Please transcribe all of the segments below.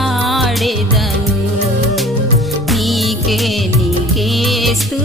పాడేదను. నీకే నీకే స్తు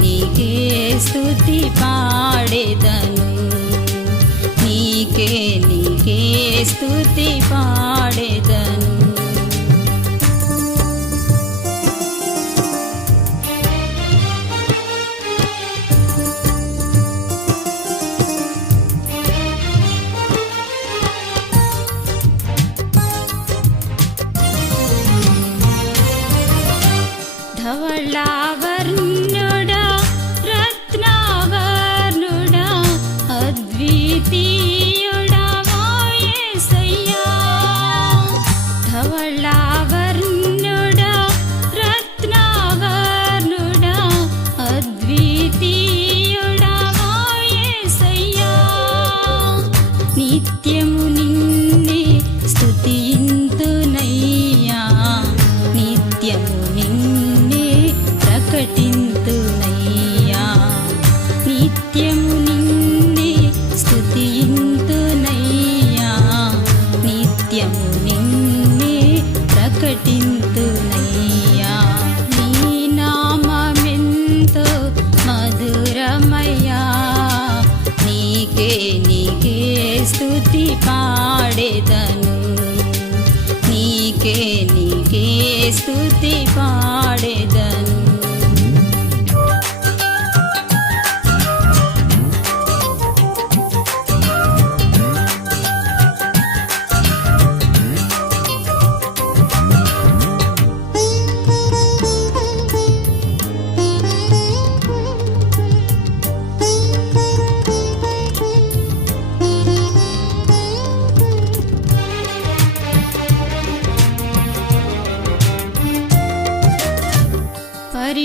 నీకే స్థుతి పాడేదను. నీకే నీకే స్థుతి పాడేదను. धवलावर्ण स्डन्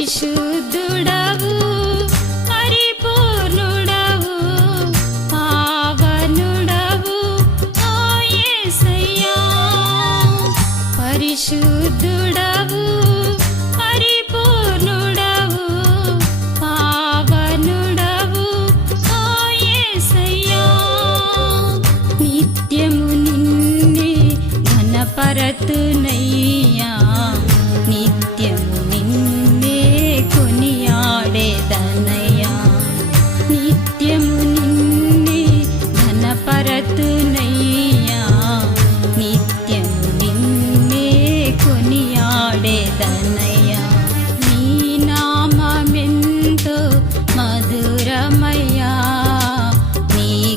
పరిశుద్ధుడవు పరిపూర్ణుడవు పావనుడవు ఓ యేసయ్యా పరిశుద్ధుడవు పరిపూర్ణుడవు పావనుడవు ఓ యేసయ్యా నిత్యము నిన్నే మనపరతునే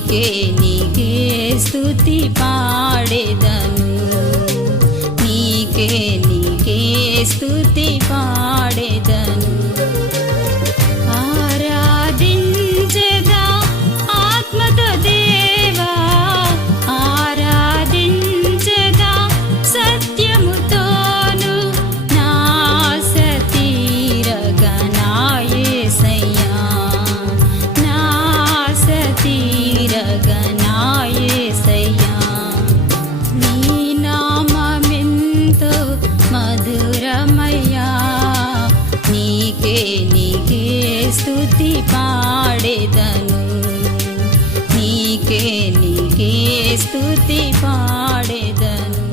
నీకే నీకే స్తుతి పా పాడేదను. నీకే నీకే స్థుతి పాడేదను.